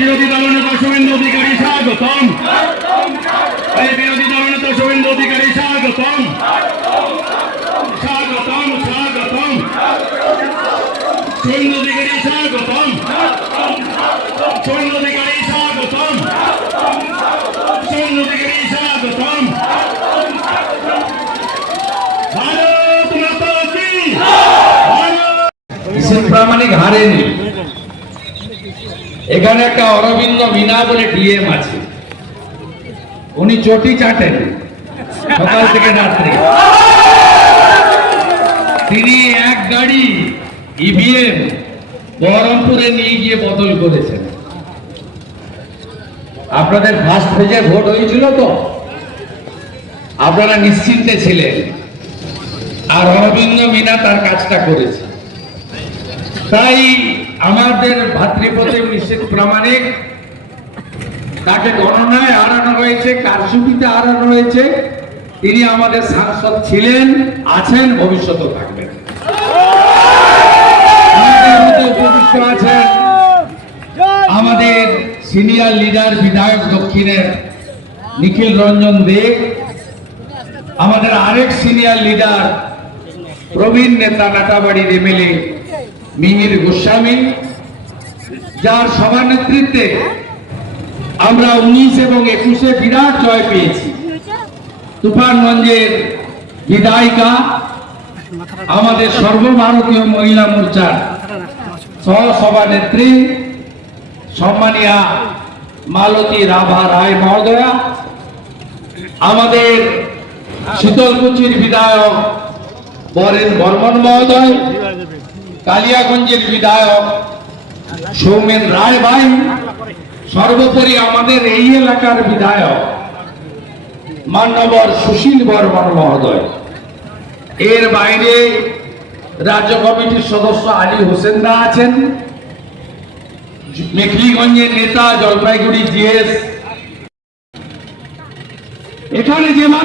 বিরোধী দলনেতা শুভেন্দু অধিকারী, স্বাগতম। এই বিরোধী দলনেতা শুভেন্দু অধিকারী, স্বাগতম। স্বাগতম স্বাগতম। শুভেন্দু অধিকারী, স্বাগতম। শুভেন্দু অধিকারী, স্বাগতম। শুভেন্দু অধিকারী, স্বাগতম। ভারত মাতা কি? কিশোর প্রামাণিক হারেনি। এখানে একটা অরবিন্দ মিনা বলে ডিএম আছে। উনি চটি চাটেন। সকাল থেকে রাত্রে। তিনি এক গাড়ি ইভিএম বহরমপুরে নিয়ে গিয়ে বদল করেছেন। আপনাদের ফার্স্ট ফেজে ভোট হয়েছিল তো? আপনারা নিশ্চিন্তে ছিলেন। আর অরবিন্দ মিনা তার কাজটা করেছে। তাই আমাদের ভাতৃপ্রতিম নিশ্চিত প্রামাণিক। তাকে গণনায় হারানো হয়েছে কারসুবিতে হারানো হয়েছে। তিনি আমাদের সাংসদ ছিলেন, আছেন, ভবিষ্যতেও থাকবেন। আছেন আমাদের সিনিয়র লিডার, বিধায়ক দক্ষিণের নিখিল রঞ্জন দে, আমাদের আরেক সিনিয়র লিডার, প্রবীণ নেতা, নাটাবাড়ির এমএলএ মিহির গোস্বামী, যার সভানেতৃত্বে আমরা উনিশ এবং একুশে বিরাট জয় পেয়েছি। তুফানগঞ্জের বিধায়িকা, আমাদের সর্বভারতীয় মহিলা মোর্চার সহ সভানেত্রী সম্মানিয়া মালতী রাভা রায় মহোদয়া, আমাদের শীতলকুচির বিধায়ক বরেন বর্মন মহোদয় কালিয়াগঞ্জের বিধায়ক সৌমেন রায় ভাই সর্বোপরি আমাদের এই এলাকার বিধায়ক মান্যবর সুশীল বর্মন মহোদয়। এর বাইরে রাজ্য কমিটির সদস্য আলী হোসেনরা আছেন। মেখলিগঞ্জের নেতা জলপাইগুড়ি জিএস। এখানে যেভাবে